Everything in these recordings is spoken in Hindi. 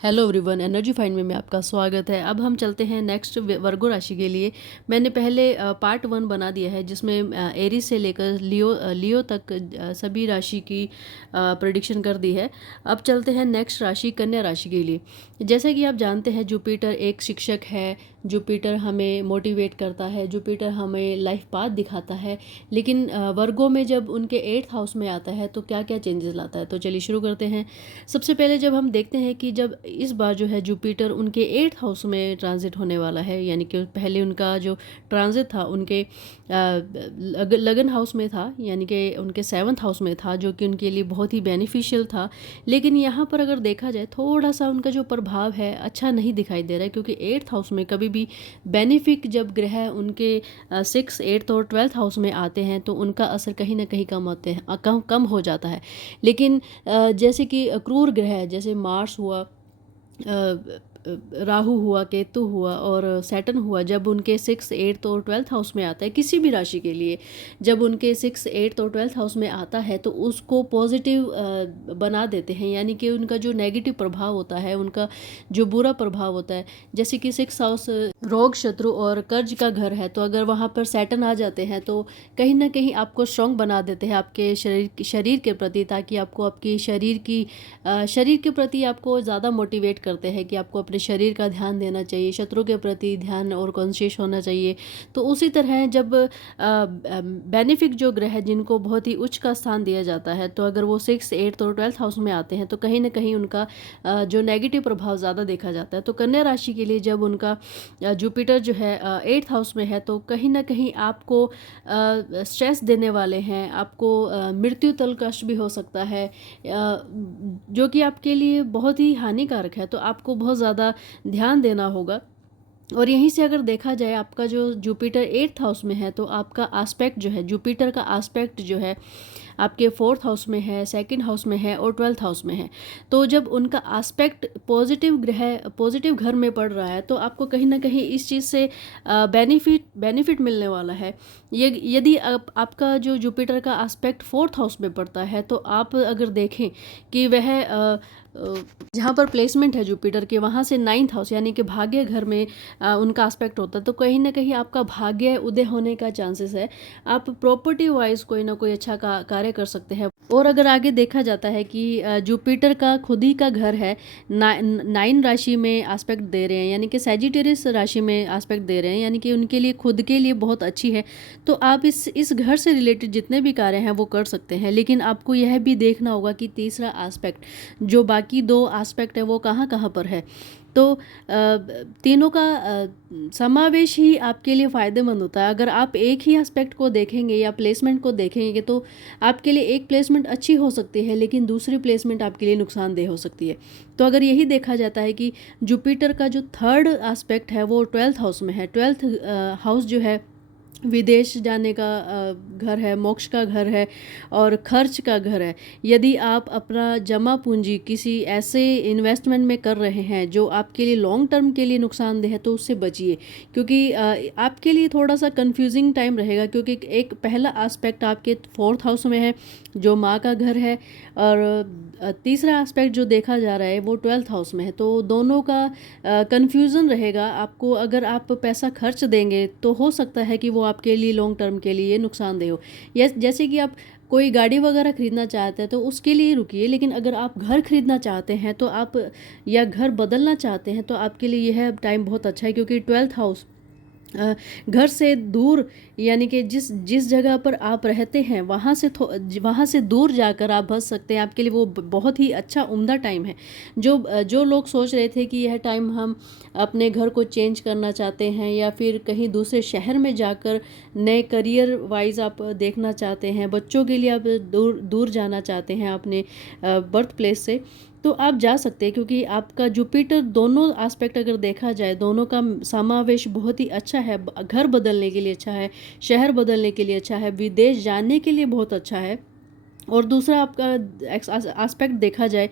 हेलो एवरीवन, एनर्जी फाइंड में आपका स्वागत है। अब हम चलते हैं नेक्स्ट वर्गो राशि के लिए। मैंने पहले पार्ट 1 बना दिया है जिसमें एरीज से लेकर लियो तक सभी राशि की प्रेडिक्शन कर दी है। अब चलते हैं नेक्स्ट राशि कन्या राशि के लिए। जैसे कि आप जानते हैं, जुपिटर एक शिक्षक है। जुपिटर हमें मोटिवेट करता है, जुपिटर हमें लाइफ पाथ दिखाता है। लेकिन वर्गो में जब उनके 8th हाउस में आता है तो क्या क्या चेंजेस लाता है, तो चलिए शुरू करते हैं। सबसे पहले जब हम देखते हैं कि जब इस बार जो है जुपिटर उनके 8th हाउस में ट्रांजिट होने वाला है, यानी कि पहले उनका जो ट्रांजिट था उनके लगन हाउस में था, यानी कि उनके 7th हाउस में था, जो कि उनके लिए बहुत ही बेनिफिशियल था। लेकिन यहाँ पर अगर देखा जाए थोड़ा सा उनका जो प्रभाव है अच्छा नहीं दिखाई दे रहा है, क्योंकि 8th हाउस में कभी भी बेनिफिक जब ग्रह उनके 6th 8th और 12th हाउस में आते हैं तो उनका असर कहीं ना कहीं कम होते हैं, कम हो जाता है। लेकिन जैसे कि क्रूर ग्रह जैसे मार्स हुआ, राहु हुआ, केतु हुआ और सैटर्न हुआ, जब उनके 6th 8th और 12th हाउस में आता है किसी भी राशि के लिए, जब उनके 6th 8th और 12th हाउस में आता है तो उसको पॉजिटिव बना देते हैं। यानी कि उनका जो नेगेटिव प्रभाव होता है, उनका जो बुरा प्रभाव होता है, जैसे कि 6th हाउस रोग, शत्रु और कर्ज का घर है, तो अगर वहाँ पर सैटर्न आ जाते हैं तो कहीं ना कहीं आपको स्ट्रॉन्ग बना देते हैं आपके शरीर के प्रति, ताकि आपको आपकी शरीर के प्रति आपको ज़्यादा मोटिवेट करते हैं कि आपको अपने शरीर का ध्यान देना चाहिए, शत्रु के प्रति ध्यान और कॉन्शियस होना चाहिए। तो उसी तरह जब बेनिफिक जो ग्रह जिनको बहुत ही उच्च का स्थान दिया जाता है, तो अगर वो 6th 8th और 12th हाउस में आते हैं तो कहीं ना कहीं उनका जो नेगेटिव प्रभाव ज़्यादा देखा जाता है। तो कन्या राशि के लिए जब उनका जुपिटर जो है 8th हाउस में है तो कहीं ना कहीं आपको स्ट्रेस देने वाले हैं, आपको मृत्यु तल कष्ट भी हो सकता है, जो कि आपके लिए बहुत ही हानिकारक है। तो आपको बहुत ज़्यादा ध्यान देना होगा। और यहीं से अगर देखा जाए, आपका जो जुपिटर 8th हाउस में है तो आपका आस्पेक्ट जो है, जुपिटर का आस्पेक्ट जो है आपके 4th हाउस में है, 2nd हाउस में है और 12th हाउस में है। तो जब उनका आस्पेक्ट पॉजिटिव घर में पड़ रहा है तो आपको कहीं ना कहीं इस चीज़ से बेनिफिट मिलने वाला है। ये यदि आपका जो जुपिटर का आस्पेक्ट 4th हाउस में पड़ता है तो आप अगर देखें कि वह जहाँ पर प्लेसमेंट है जुपिटर के, वहाँ से 9th हाउस यानी कि भाग्य घर में उनका एस्पेक्ट होता है, तो कहीं ना कहीं आपका भाग्य उदय होने का चांसेस है। आप प्रॉपर्टी वाइज कोई ना कोई अच्छा कार्य कर सकते हैं। और अगर आगे देखा जाता है कि जुपिटर का खुद ही का घर है, 9 राशि में एस्पेक्ट दे रहे हैं, यानी कि सैजिटेरियस राशि में एस्पेक्ट दे रहे हैं, यानी कि उनके लिए खुद के लिए बहुत अच्छी है। तो आप इस घर से रिलेटेड जितने भी कार्य हैं वो कर सकते हैं। लेकिन आपको यह भी देखना होगा कि तीसरा एस्पेक्ट, जो बाकी 2 एस्पेक्ट है, वो कहाँ कहाँ पर है। तो तीनों का समावेश ही आपके लिए फ़ायदेमंद होता है। अगर आप एक ही एस्पेक्ट को देखेंगे या प्लेसमेंट को देखेंगे तो आपके लिए एक प्लेसमेंट अच्छी हो सकती है, लेकिन दूसरी प्लेसमेंट आपके लिए नुकसानदेह हो सकती है। तो अगर यही देखा जाता है कि जुपिटर का जो 3rd एस्पेक्ट है वो 12th हाउस में है, 12th हाउस जो है विदेश जाने का घर है, मोक्ष का घर है और खर्च का घर है। यदि आप अपना जमा पूंजी किसी ऐसे इन्वेस्टमेंट में कर रहे हैं जो आपके लिए लॉन्ग टर्म के लिए नुकसानदेह है तो उससे बचिए, क्योंकि आपके लिए थोड़ा सा कंफ्यूजिंग टाइम रहेगा, क्योंकि एक पहला एस्पेक्ट आपके 4th हाउस में है जो माँ का घर है, और तीसरा एस्पेक्ट जो देखा जा रहा है वो 12th हाउस में है। तो दोनों का कन्फ्यूज़न रहेगा आपको। अगर आप पैसा खर्च देंगे तो हो सकता है कि वो आपके लिए लॉन्ग टर्म के लिए नुकसानदेह हो। जैसे कि आप कोई गाड़ी वगैरह खरीदना चाहते हैं तो उसके लिए रुकिए, लेकिन अगर आप घर खरीदना चाहते हैं तो आप, या घर बदलना चाहते हैं तो आपके लिए यह टाइम बहुत अच्छा है, क्योंकि 12th हाउस घर से दूर, यानी कि जिस जगह पर आप रहते हैं वहाँ से दूर जाकर आप बच सकते हैं। आपके लिए वो बहुत ही अच्छा उम्दा टाइम है। जो लोग सोच रहे थे कि यह टाइम हम अपने घर को चेंज करना चाहते हैं या फिर कहीं दूसरे शहर में जाकर नए करियर वाइज आप देखना चाहते हैं, बच्चों के लिए आप दूर जाना चाहते हैं अपने बर्थ प्लेस से, तो आप जा सकते हैं, क्योंकि आपका जुपिटर दोनों एस्पेक्ट अगर देखा जाए, दोनों का समावेश बहुत ही अच्छा है। घर बदलने के लिए अच्छा है, शहर बदलने के लिए अच्छा है, विदेश जाने के लिए बहुत अच्छा है। और दूसरा आपका एस्पेक्ट देखा जाए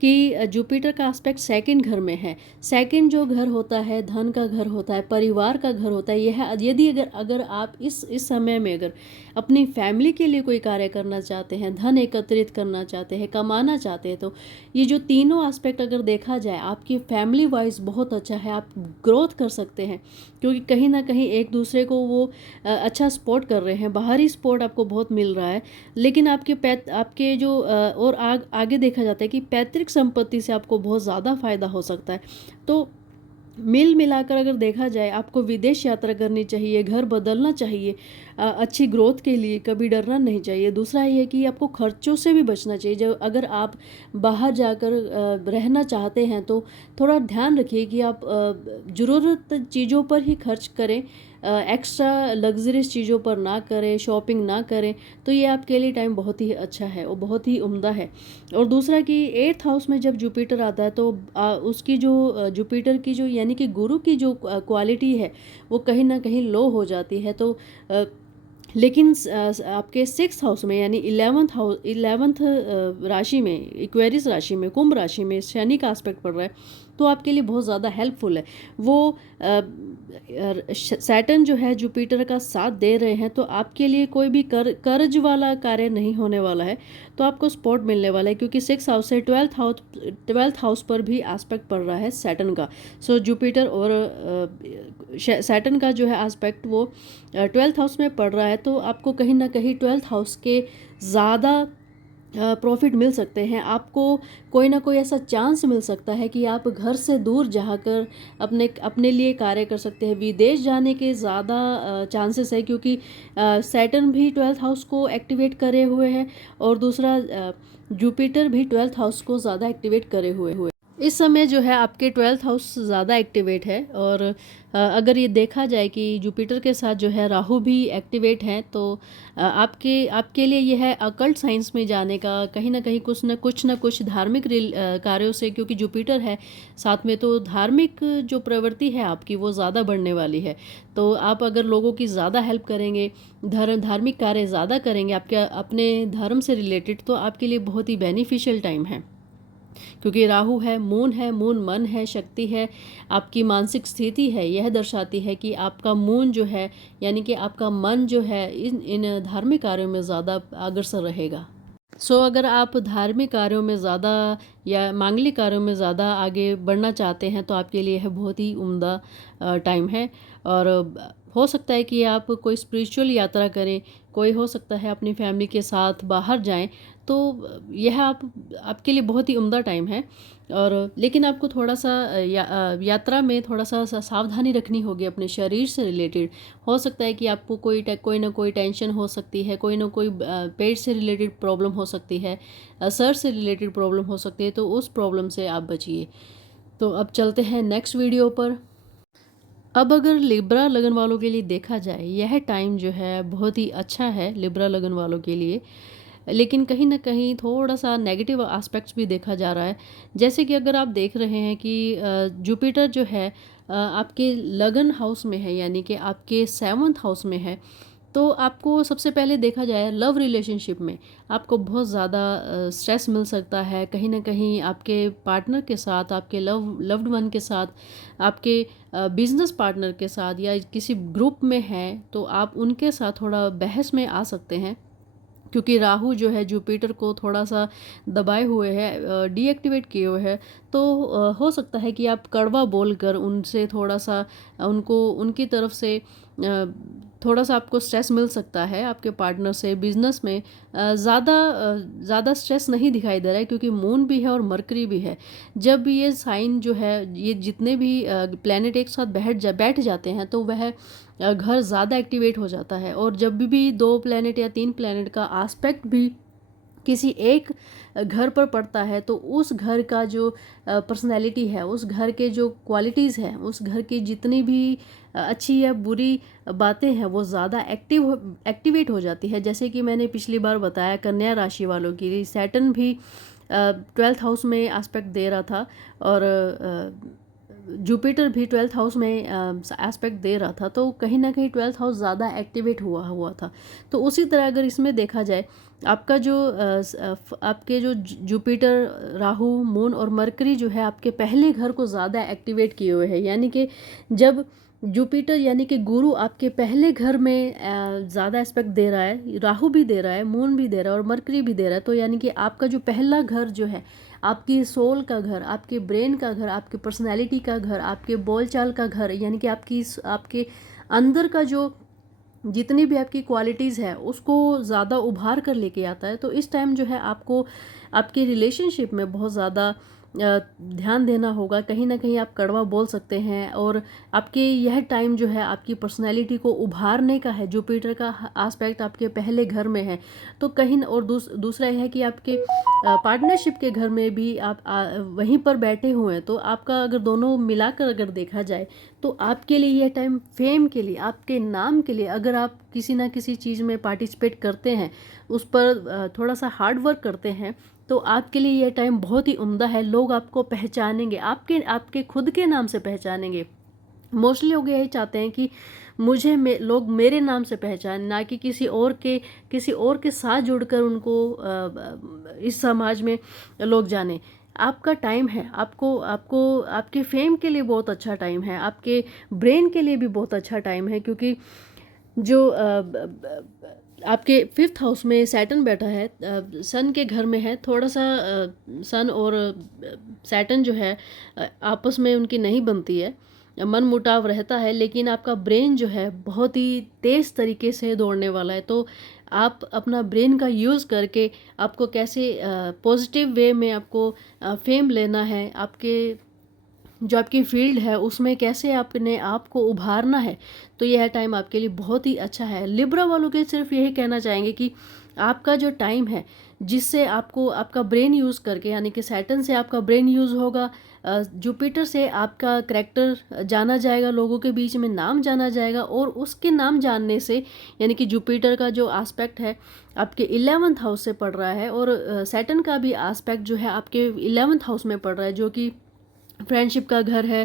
कि जुपिटर का एस्पेक्ट सेकंड घर में है। सेकंड जो घर होता है धन का घर होता है, परिवार का घर होता है। यह यदि अगर अगर आप इस समय में अगर अपनी फैमिली के लिए कोई कार्य करना चाहते हैं, धन एकत्रित करना चाहते हैं, कमाना चाहते हैं, तो ये जो तीनों एस्पेक्ट अगर देखा जाए आपकी फैमिली वाइज बहुत अच्छा है। आप ग्रोथ कर सकते हैं क्योंकि कहीं ना कहीं एक दूसरे को वो अच्छा सपोर्ट कर रहे हैं, बाहरी सपोर्ट आपको बहुत मिल रहा है। लेकिन आपके जो और आगे देखा जाता है कि पैतृक संपत्ति से आपको बहुत ज़्यादा फायदा हो सकता है। तो मिल मिलाकर अगर देखा जाए आपको विदेश यात्रा करनी चाहिए, घर बदलना चाहिए अच्छी ग्रोथ के लिए, कभी डरना नहीं चाहिए। दूसरा ये है कि आपको खर्चों से भी बचना चाहिए। जब अगर आप बाहर जाकर रहना चाहते हैं तो थोड़ा ध्यान रखिए कि आप ज़रूरत चीज़ों पर ही खर्च करें, एक्स्ट्रा लग्जरियस चीज़ों पर ना करें, शॉपिंग ना करें। तो ये आपके लिए टाइम बहुत ही अच्छा है और बहुत ही उम्दा है। और दूसरा कि 8th हाउस में जब जुपिटर आता है तो उसकी जो जुपिटर की जो यानी कि गुरु की जो क्वालिटी है वो कहीं ना कहीं लो हो जाती है। तो लेकिन आपके 6th हाउस में यानी 11th राशि में, इक्वेरियस राशि में, कुंभ राशि में शनि का एस्पेक्ट पड़ रहा है तो आपके लिए बहुत ज़्यादा हेल्पफुल है। वो सैटर्न जो है जुपिटर का साथ दे रहे हैं तो आपके लिए कोई भी कर्ज वाला कार्य नहीं होने वाला है। तो आपको सपोर्ट मिलने वाला है क्योंकि 6th हाउस से 12th हाउस पर भी एस्पेक्ट पड़ रहा है सैटर्न का। सो जुपिटर और सैटर्न का जो है एस्पेक्ट वो 12th हाउस में पड़ रहा है। तो आपको कहीं ना कहीं 12th हाउस के ज़्यादा प्रॉफिट मिल सकते हैं। आपको कोई ना कोई ऐसा चांस मिल सकता है कि आप घर से दूर जाकर अपने अपने लिए कार्य कर सकते हैं। विदेश जाने के ज़्यादा चांसेस है क्योंकि सैटर्न भी 12th हाउस को एक्टिवेट करे हुए है और दूसरा जुपिटर भी 12th हाउस को ज़्यादा एक्टिवेट करे हुए इस समय जो है आपके 12th हाउस ज़्यादा एक्टिवेट है। और अगर ये देखा जाए कि जुपिटर के साथ जो है राहु भी एक्टिवेट हैं तो आपके लिए यह है अकल्ट साइंस में जाने का, कहीं ना कहीं कुछ ना कुछ धार्मिक कार्यों से, क्योंकि जुपिटर है साथ में तो धार्मिक जो प्रवृत्ति है आपकी वो ज़्यादा बढ़ने वाली है। तो आप अगर लोगों की ज़्यादा हेल्प करेंगे, धार्मिक कार्य ज़्यादा करेंगे आपके अपने धर्म से रिलेटेड, तो आपके लिए बहुत ही बेनिफिशियल टाइम है। क्योंकि राहु है, मून मन है, शक्ति है, आपकी मानसिक स्थिति है। यह दर्शाती है कि आपका मून जो है यानी कि आपका मन जो है इन धार्मिक कार्यों में ज़्यादा अग्रसर रहेगा। सो अगर आप धार्मिक कार्यों में ज़्यादा या मांगलिक कार्यों में ज़्यादा आगे बढ़ना चाहते हैं तो आपके लिए यह बहुत ही उम्दा टाइम है। और हो सकता है कि आप कोई स्पिरिचुअल यात्रा करें, कोई हो सकता है अपनी फैमिली के साथ बाहर जाएं। तो यह आपके लिए बहुत ही उम्दा टाइम है। और लेकिन आपको थोड़ा सा यात्रा में थोड़ा सा सावधानी रखनी होगी अपने शरीर से रिलेटेड। हो सकता है कि आपको कोई ना कोई टेंशन हो सकती है, कोई ना कोई पेट से रिलेटेड प्रॉब्लम हो सकती है, सर से रिलेटेड प्रॉब्लम हो सकती है, तो उस प्रॉब्लम से आप बचिए। तो अब चलते हैं नेक्स्ट वीडियो पर। अब अगर लिब्रा लगन वालों के लिए देखा जाए, यह टाइम जो है बहुत ही अच्छा है लिब्रा लगन वालों के लिए। लेकिन कहीं ना कहीं थोड़ा सा नेगेटिव एस्पेक्ट्स भी देखा जा रहा है। जैसे कि अगर आप देख रहे हैं कि जुपिटर जो है आपके लगन हाउस में है यानी कि आपके 7th हाउस में है। तो आपको सबसे पहले देखा जाए लव रिलेशनशिप में आपको बहुत ज़्यादा स्ट्रेस मिल सकता है। कहीं ना कहीं आपके पार्टनर के साथ, आपके लव्ड वन के साथ, आपके बिजनेस पार्टनर के साथ या किसी ग्रुप में है तो आप उनके साथ थोड़ा बहस में आ सकते हैं। क्योंकि राहु जो है जुपिटर को थोड़ा सा दबाए हुए है, डीएक्टिवेट किए हुए है। तो हो सकता है कि आप कड़वा बोलकर उनसे थोड़ा सा उनको उनकी तरफ से थोड़ा सा आपको स्ट्रेस मिल सकता है। आपके पार्टनर से बिजनेस में ज़्यादा स्ट्रेस नहीं दिखाई दे रहा है क्योंकि मून भी है और मरकरी भी है। जब भी ये साइन जो है, ये जितने भी प्लैनेट एक साथ बैठ जाते हैं तो वह घर ज़्यादा एक्टिवेट हो जाता है। और जब भी 2 प्लैनेट या 3 प्लैनेट का आस्पेक्ट भी किसी एक घर पर पड़ता है तो उस घर का जो पर्सनैलिटी है, उस घर के जो क्वालिटीज़ हैं, उस घर की जितनी भी अच्छी या बुरी बातें हैं वो ज़्यादा एक्टिवेट हो जाती है। जैसे कि मैंने पिछली बार बताया कन्या राशि वालों की सैटर्न भी 12th हाउस में एस्पेक्ट दे रहा था और जुपिटर भी 12th हाउस में एस्पेक्ट दे रहा था, तो कहीं ना कहीं 12th हाउस ज़्यादा एक्टिवेट हुआ हुआ था। तो उसी तरह अगर इसमें देखा जाए, आपका जो आपके जो जुपिटर, राहु, मून और मरकरी जो है आपके पहले घर को ज़्यादा एक्टिवेट किए हुए हैं। यानी कि जब जुपिटर यानी कि गुरु आपके पहले घर में ज़्यादा एस्पेक्ट दे रहा है, राहु भी दे रहा है, मून भी दे रहा है और मरकरी भी दे रहा है, तो यानी कि आपका जो पहला घर जो है, आपकी सोल का घर, आपके ब्रेन का घर, आपकी पर्सनैलिटी का घर, आपके बोलचाल का घर, यानी कि आपके अंदर का जो जितनी भी आपकी क्वालिटीज़ है उसको ज़्यादा उभार कर लेके आता है। तो इस टाइम जो है आपको आपके रिलेशनशिप में बहुत ज़्यादा ध्यान देना होगा। कहीं ना कहीं आप कड़वा बोल सकते हैं, और आपके यह टाइम जो है आपकी पर्सनैलिटी को उभारने का है। जुपिटर का एस्पेक्ट आपके पहले घर में है, तो कहीं और दूसरा यह है कि आपके पार्टनरशिप के घर में भी आप वहीं पर बैठे हुए हैं। तो आपका अगर दोनों मिलाकर अगर देखा जाए तो आपके लिए यह टाइम फेम के लिए, आपके नाम के लिए, अगर आप किसी ना किसी चीज़ में पार्टिसिपेट करते हैं, उस पर थोड़ा सा हार्ड वर्क करते हैं, तो आपके लिए यह टाइम बहुत ही उम्दा है। लोग आपको पहचानेंगे, आपके आपके खुद के नाम से पहचानेंगे। मोस्टली लोग यही चाहते हैं कि लोग मेरे नाम से पहचाने, ना कि किसी और के साथ जुड़कर उनको इस समाज में लोग जाने। आपका टाइम है, आपको आपको आपके फेम के लिए बहुत अच्छा टाइम है, आपके ब्रेन के लिए भी बहुत अच्छा टाइम है, क्योंकि जो आपके 5th हाउस में सैटर्न बैठा है, सन के घर में है। थोड़ा सा सन और सैटर्न जो है आपस में उनकी नहीं बनती है, मन मुटाव रहता है, लेकिन आपका ब्रेन जो है बहुत ही तेज़ तरीके से दौड़ने वाला है। तो आप अपना ब्रेन का यूज़ करके आपको कैसे पॉजिटिव वे में आपको फेम लेना है, आपके जो आपकी फील्ड है उसमें कैसे अपने आप को उभारना है, तो यह टाइम आपके लिए बहुत ही अच्छा है। लिब्रा वालों के सिर्फ यही कहना चाहेंगे कि आपका जो टाइम है, जिससे आपको आपका ब्रेन यूज़ करके, यानी कि सैटर्न से आपका ब्रेन यूज़ होगा, जुपिटर से आपका करैक्टर जाना जाएगा, लोगों के बीच में नाम जाना जाएगा, और उसके नाम जानने से, यानी कि जुपिटर का जो एस्पेक्ट है आपके 11th हाउस से पड़ रहा है, और सैटर्न का भी एस्पेक्ट जो है आपके 11th हाउस में पड़ रहा है, जो कि फ्रेंडशिप का घर है,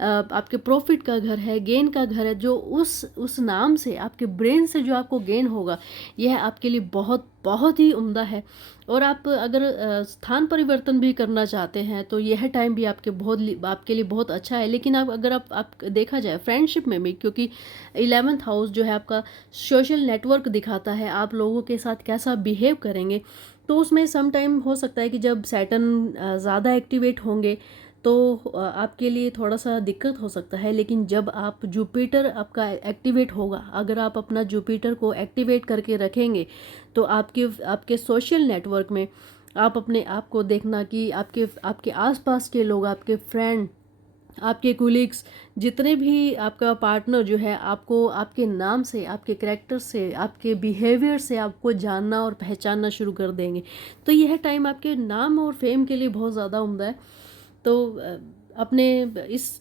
आपके प्रॉफिट का घर है, गेन का घर है। जो उस नाम से आपके ब्रेन से जो आपको गेन होगा, यह आपके लिए बहुत बहुत ही उम्दा है। और आप अगर स्थान परिवर्तन भी करना चाहते हैं तो यह टाइम भी आपके लिए बहुत अच्छा है। लेकिन अगर आप देखा जाए फ्रेंडशिप में भी, क्योंकि 11th हाउस जो है आपका सोशल नेटवर्क दिखाता है, आप लोगों के साथ कैसा बिहेव करेंगे, तो उसमें सम टाइम हो सकता है कि जब सैटर्न ज़्यादा एक्टिवेट होंगे तो आपके लिए थोड़ा सा दिक्कत हो सकता है। लेकिन जब आप जुपिटर आपका एक्टिवेट होगा, अगर आप अपना जुपिटर को एक्टिवेट करके रखेंगे, तो आपके सोशल नेटवर्क में आप अपने आप को देखना कि आपके आसपास के लोग, आपके फ्रेंड, आपके कुलीग्स, जितने भी आपका पार्टनर जो है, आपको आपके नाम से, आपके करैक्टर से, आपके बिहेवियर से आपको जानना और पहचानना शुरू कर देंगे। तो यह टाइम आपके नाम और फेम के लिए बहुत ज़्यादा उम्दा है। तो अपने इस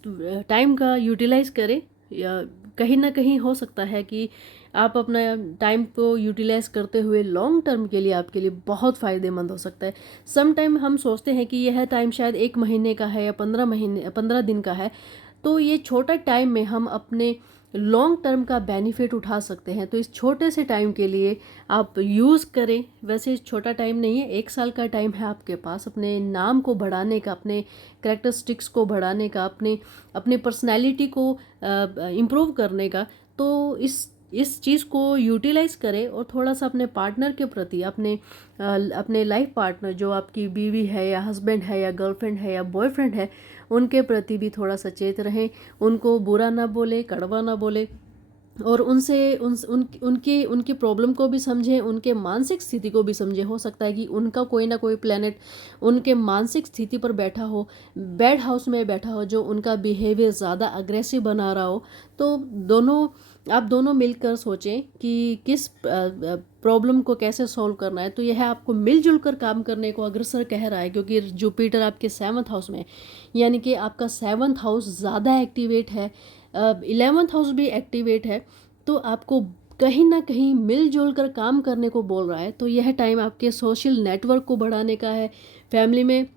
टाइम का यूटिलाइज़ करें। या कहीं ना कहीं हो सकता है कि आप अपना टाइम को यूटिलाइज़ करते हुए लॉन्ग टर्म के लिए आपके लिए बहुत फ़ायदेमंद हो सकता है। सम टाइम हम सोचते हैं कि यह टाइम शायद 1 महीने का है या 15 दिन का है, तो ये छोटा टाइम में हम अपने लॉन्ग टर्म का बेनिफिट उठा सकते हैं। तो इस छोटे से टाइम के लिए आप यूज़ करें। वैसे छोटा टाइम नहीं है, 1 साल का टाइम है आपके पास अपने नाम को बढ़ाने का, अपने करेक्टरिस्टिक्स को बढ़ाने का, अपने पर्सनैलिटी को इम्प्रूव करने का। तो इस चीज़ को यूटिलाइज़ करें, और थोड़ा सा अपने पार्टनर के प्रति, अपने लाइफ पार्टनर जो आपकी बीवी है या हस्बैंड है या गर्लफ्रेंड है या बॉयफ्रेंड है, उनके प्रति भी थोड़ा सचेत रहें। उनको बुरा ना बोले, कड़वा ना बोले, और उनसे उनकी प्रॉब्लम को भी समझें, उनके मानसिक स्थिति को भी समझें। हो सकता है कि उनका कोई ना कोई प्लैनेट उनके मानसिक स्थिति पर बैठा हो, बैड हाउस में बैठा हो, जो उनका बिहेवियर ज़्यादा अग्रेसिव बना रहा हो। तो आप दोनों मिलकर सोचें कि किस प्रॉब्लम को कैसे सॉल्व करना है। तो यह आपको मिलजुल कर काम करने को अग्रसर कह रहा है, क्योंकि जुपिटर आपके 7th हाउस में, यानी कि आपका 7th हाउस ज़्यादा एक्टिवेट है, 11th हाउस भी एक्टिवेट है। तो आपको कहीं ना कहीं मिलजुल कर काम करने को बोल रहा है। तो यह टाइम आपके सोशल नेटवर्क को बढ़ाने का है, फैमिली में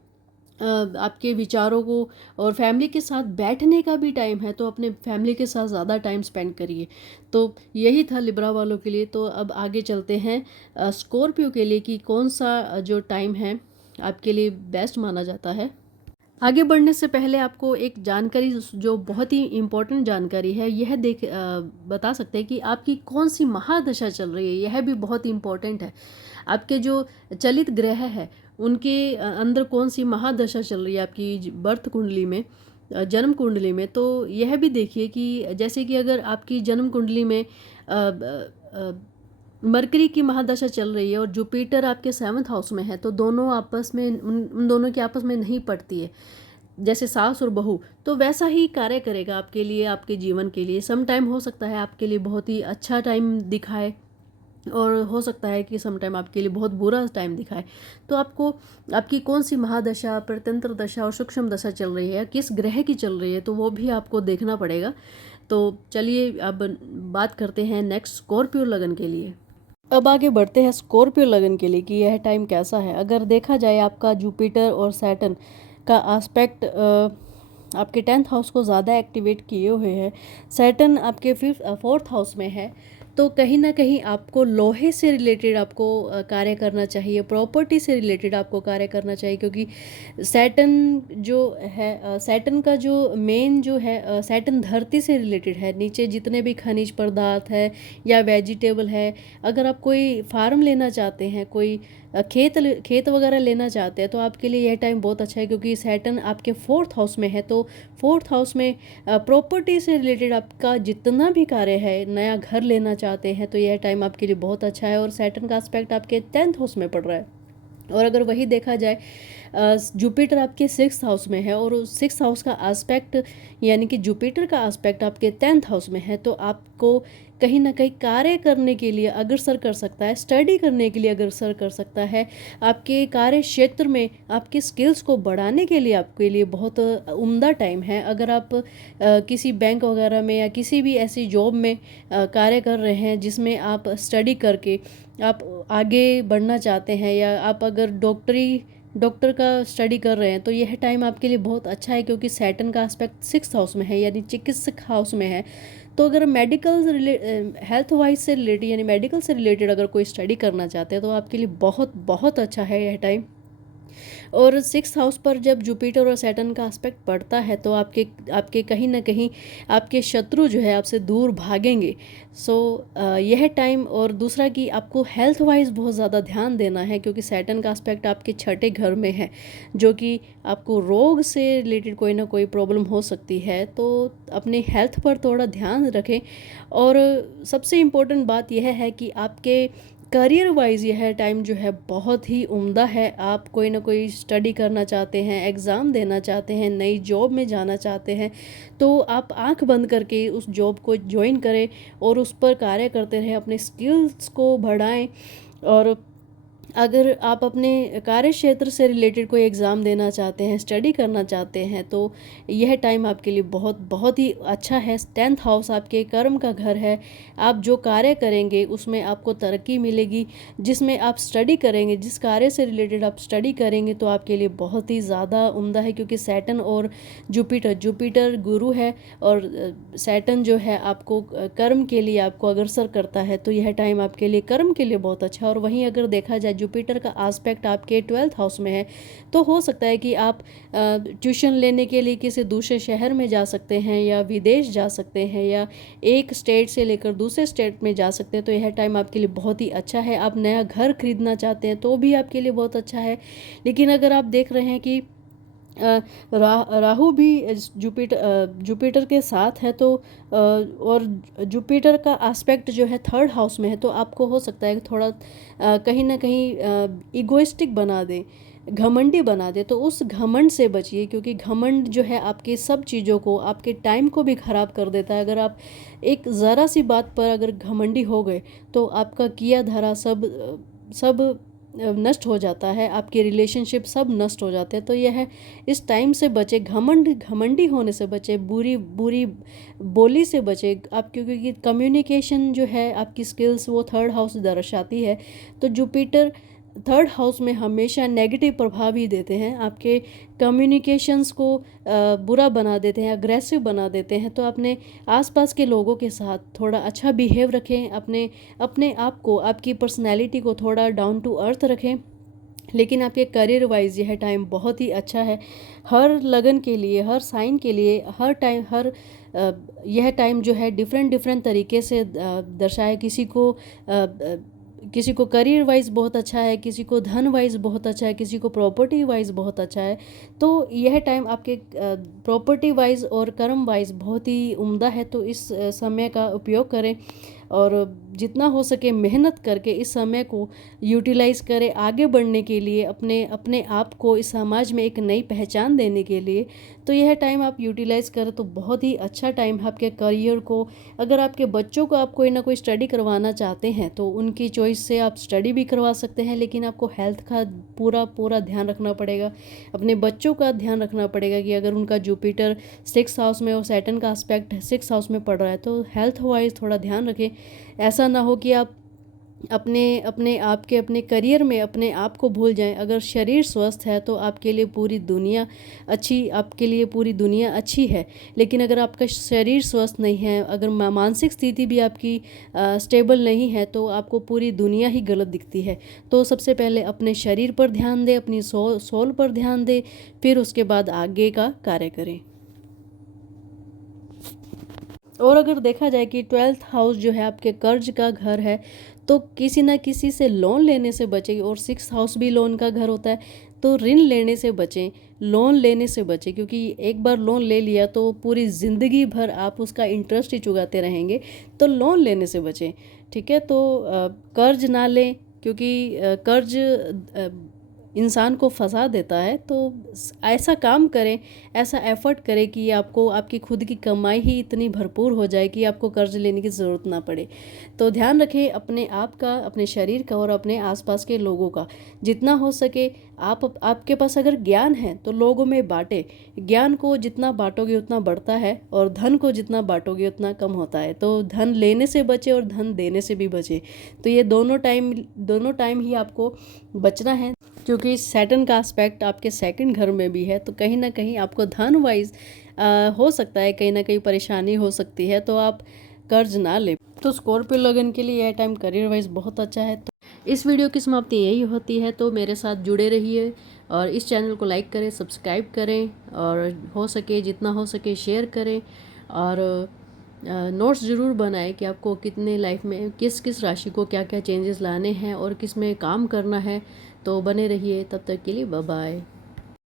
आपके विचारों को, और फैमिली के साथ बैठने का भी टाइम है तो अपने फैमिली के साथ ज़्यादा टाइम स्पेंड करिए। तो यही था लिब्रा वालों के लिए। तो अब आगे चलते हैं स्कॉर्पियो के लिए कि कौन सा जो टाइम है आपके लिए बेस्ट माना जाता है। आगे बढ़ने से पहले आपको एक जानकारी जो बहुत ही इम्पोर्टेंट जानकारी है, यह बता सकते हैं कि आपकी कौन सी महादशा चल रही है। यह भी बहुत इम्पोर्टेंट है। आपके जो चलित ग्रह है उनके अंदर कौन सी महादशा चल रही है आपकी बर्थ कुंडली में, जन्म कुंडली में। तो यह भी देखिए कि जैसे कि अगर आपकी जन्म कुंडली में मरकरी की महादशा चल रही है और जुपिटर आपके 7th हाउस में है, तो दोनों आपस में उन दोनों की आपस में नहीं पड़ती है, जैसे सास और बहू। तो वैसा ही कार्य करेगा आपके लिए, आपके जीवन के लिए। सम टाइम हो सकता है आपके लिए बहुत ही अच्छा टाइम दिखाए, और हो सकता है कि सम टाइम आपके लिए बहुत बुरा टाइम दिखाए। तो आपको आपकी कौन सी महादशा, प्रत्यंतर दशा और सूक्ष्म दशा चल रही है, किस ग्रह की चल रही है, तो वो भी आपको देखना पड़ेगा। तो चलिए अब बात करते हैं नेक्स्ट स्कॉर्पियो लगन के लिए। अब आगे बढ़ते हैं स्कॉर्पियो लगन के लिए कि यह टाइम कैसा है। अगर देखा जाए आपका जुपिटर और सैटर्न का आस्पेक्ट आपके 10th हाउस को ज़्यादा एक्टिवेट किए हुए हैं। सैटर्न आपके 4th हाउस में है, तो कहीं ना कहीं आपको लोहे से रिलेटेड आपको कार्य करना चाहिए, प्रॉपर्टी से रिलेटेड आपको कार्य करना चाहिए, क्योंकि सैटर्न जो है, सैटर्न का जो मेन जो है, सैटर्न धरती से रिलेटेड है। नीचे जितने भी खनिज पदार्थ है या वेजिटेबल है, अगर आप कोई फार्म लेना चाहते हैं, कोई खेत वगैरह लेना चाहते हैं, तो आपके लिए यह टाइम बहुत अच्छा है, क्योंकि सैटर्न आपके 4th हाउस में है। तो 4th हाउस में प्रॉपर्टी से रिलेटेड आपका जितना भी कार्य है, नया घर लेना चाहते हैं, तो यह टाइम आपके लिए बहुत अच्छा है। और सैटर्न का एस्पेक्ट आपके 10th हाउस में पड़ रहा है। और अगर वही देखा जाए, जुपिटर आपके 6th हाउस में है, और उस 6th हाउस का एस्पेक्ट यानी कि जुपिटर का एस्पेक्ट आपके 10th हाउस में है, तो आपको कहीं ना कहीं कार्य करने के लिए अग्रसर कर सकता है, स्टडी करने के लिए अग्रसर कर सकता है। आपके कार्य क्षेत्र में आपके स्किल्स को बढ़ाने के लिए आपके लिए बहुत उम्दा टाइम है। अगर आप किसी बैंक वगैरह में या किसी भी ऐसी जॉब में कार्य कर रहे हैं जिसमें आप स्टडी करके आप आगे बढ़ना चाहते हैं, या आप अगर डॉक्टर का स्टडी कर रहे हैं, तो यह टाइम आपके लिए बहुत अच्छा है, क्योंकि सैटर्न का एस्पेक्ट 6th हाउस में है, यानी चिकित्सक हाउस में है। तो अगर मेडिकल हेल्थ वाइज से रिलेटेड यानी मेडिकल से रिलेटेड अगर कोई स्टडी करना चाहते हैं, तो आपके लिए बहुत बहुत अच्छा है यह टाइम। और 6th हाउस पर जब जुपिटर और सैटर्न का एस्पेक्ट पड़ता है, तो आपके आपके कहीं ना कहीं आपके शत्रु जो है आपसे दूर भागेंगे। सो यह टाइम, और दूसरा कि आपको हेल्थ वाइज बहुत ज़्यादा ध्यान देना है, क्योंकि सैटर्न का एस्पेक्ट आपके 6ठे घर में है, जो कि आपको रोग से रिलेटेड कोई ना कोई प्रॉब्लम हो सकती है। तो अपने हेल्थ पर थोड़ा ध्यान रखें। और सबसे इम्पोर्टेंट बात यह है कि आपके करियर वाइज यह टाइम जो है बहुत ही उम्दा है। आप कोई ना कोई स्टडी करना चाहते हैं, एग्ज़ाम देना चाहते हैं, नई जॉब में जाना चाहते हैं, तो आप आंख बंद करके उस जॉब को ज्वाइन करें और उस पर कार्य करते रहें, अपने स्किल्स को बढ़ाएं। और अगर आप अपने कार्य क्षेत्र से रिलेटेड कोई एग्ज़ाम देना चाहते हैं, स्टडी करना चाहते हैं, तो यह टाइम आपके लिए बहुत बहुत ही अच्छा है। 10th हाउस आपके कर्म का घर है। आप जो कार्य करेंगे उसमें आपको तरक्की मिलेगी। जिसमें आप स्टडी करेंगे, जिस कार्य से रिलेटेड आप स्टडी करेंगे, तो आपके लिए बहुत ही ज़्यादा उम्दा है, क्योंकि सैटर्न और जुपिटर गुरु है, और सैटर्न जो है आपको कर्म के लिए आपको अग्रसर करता है। तो यह टाइम आपके लिए कर्म के लिए बहुत अच्छा है। और वहीं अगर देखा जाए जुपिटर का एस्पेक्ट आपके 12th हाउस में है, तो हो सकता है कि आप ट्यूशन लेने के लिए किसी दूसरे शहर में जा सकते हैं, या विदेश जा सकते हैं, या एक स्टेट से लेकर दूसरे स्टेट में जा सकते हैं। तो यह टाइम आपके लिए बहुत ही अच्छा है। आप नया घर खरीदना चाहते हैं तो भी आपके लिए बहुत अच्छा है। लेकिन अगर आप देख रहे हैं कि राहु भी जुपिटर के साथ है, तो और जुपिटर का एस्पेक्ट जो है 3rd हाउस में है, तो आपको हो सकता है कि थोड़ा कहीं ना कहीं इगोइस्टिक बना दे, घमंडी बना दे। तो उस घमंड से बचिए, क्योंकि घमंड जो है आपकी सब चीज़ों को, आपके टाइम को भी ख़राब कर देता है। अगर आप एक ज़रा सी बात पर अगर घमंडी हो गए, तो आपका किया धरा सब नष्ट हो जाता है, आपके रिलेशनशिप सब नष्ट हो जाते हैं। तो यह इस टाइम से बचे, घमंडी होने से बचे, बुरी बुरी बोली से बचे आप, क्योंकि कम्युनिकेशन जो है आपकी स्किल्स वो 3rd हाउस दर्शाती है। तो जुपिटर थर्ड हाउस में हमेशा नेगेटिव प्रभाव ही देते हैं, आपके कम्युनिकेशंस को बुरा बना देते हैं, अग्रेसिव बना देते हैं। तो अपने आसपास के लोगों के साथ थोड़ा अच्छा बिहेव रखें, अपने अपने आप को, आपकी पर्सनैलिटी को थोड़ा डाउन टू अर्थ रखें। लेकिन आपके करियर वाइज यह टाइम बहुत ही अच्छा है, हर लगन के लिए, हर साइन के लिए, हर टाइम, यह टाइम जो है डिफरेंट डिफरेंट तरीके से दर्शाए। किसी को करियर वाइज बहुत अच्छा है, किसी को धन वाइज बहुत अच्छा है, किसी को प्रॉपर्टी वाइज बहुत अच्छा है। तो यह टाइम आपके प्रॉपर्टी वाइज और कर्म वाइज बहुत ही उम्दा है। तो इस समय का उपयोग करें और जितना हो सके मेहनत करके इस समय को यूटिलाइज़ करें आगे बढ़ने के लिए, अपने अपने आप को इस समाज में एक नई पहचान देने के लिए। तो यह टाइम आप यूटिलाइज़ करें तो बहुत ही अच्छा टाइम है आपके करियर को। अगर आपके बच्चों को आप कोई ना कोई स्टडी करवाना चाहते हैं तो उनकी चॉइस से आप स्टडी भी करवा सकते हैं, लेकिन आपको हेल्थ का पूरा पूरा ध्यान रखना पड़ेगा, अपने बच्चों का ध्यान रखना पड़ेगा कि अगर उनका जुपिटर 6 हाउस में और सैटर्न का एस्पेक्ट 6 हाउस में पड़ रहा है तो हेल्थ वाइज थोड़ा ध्यान रखें। ऐसा ना हो कि आप अपने अपने आप के अपने करियर में अपने आप को भूल जाएं। अगर शरीर स्वस्थ है तो आपके लिए पूरी दुनिया अच्छी है। लेकिन अगर आपका शरीर स्वस्थ नहीं है, अगर मानसिक स्थिति भी आपकी स्टेबल नहीं है तो आपको पूरी दुनिया ही गलत दिखती है। तो सबसे पहले अपने शरीर पर ध्यान दें, अपनी सोल पर ध्यान दें, फिर उसके बाद आगे का कार्य करें। और अगर देखा जाए कि 12th हाउस जो है आपके कर्ज का घर है, तो किसी ना किसी से लोन लेने से बचें। और 6th हाउस भी लोन का घर होता है, तो ऋण लेने से बचें, लोन लेने से बचें, क्योंकि एक बार लोन ले लिया तो पूरी ज़िंदगी भर आप उसका इंटरेस्ट ही चुकाते रहेंगे। तो लोन लेने से बचें, ठीक है। तो कर्ज ना लें, क्योंकि कर्ज इंसान को फंसा देता है। तो ऐसा काम करें, ऐसा एफर्ट करें कि आपको आपकी खुद की कमाई ही इतनी भरपूर हो जाए कि आपको कर्ज लेने की ज़रूरत ना पड़े। तो ध्यान रखें अपने आप का, अपने शरीर का और अपने आसपास के लोगों का। जितना हो सके आपके पास अगर ज्ञान है तो लोगों में बांटे। ज्ञान को जितना बांटोगे उतना बढ़ता है, और धन को जितना बांटोगे उतना कम होता है। तो धन लेने से बचे और धन देने से भी बचे। तो ये दोनों टाइम ही आपको बचना है, क्योंकि सैटर्न का एस्पेक्ट आपके सेकंड घर में भी है। तो कहीं ना कहीं आपको धन वाइज हो सकता है, कहीं ना कहीं परेशानी हो सकती है, तो आप कर्ज ना ले। तो स्कॉर्पियो लगन के लिए यह टाइम करियर वाइज बहुत अच्छा है। तो इस वीडियो की समाप्ति यही होती है। तो मेरे साथ जुड़े रहिए और इस चैनल को लाइक करें, सब्सक्राइब करें, और हो सके जितना हो सके शेयर करें। और नोट्स ज़रूर बनाएं कि आपको कितने लाइफ में किस किस राशि को क्या क्या चेंजेस लाने हैं और किस में काम करना है। तो बने रहिए, तब तक के लिए बाय बाय।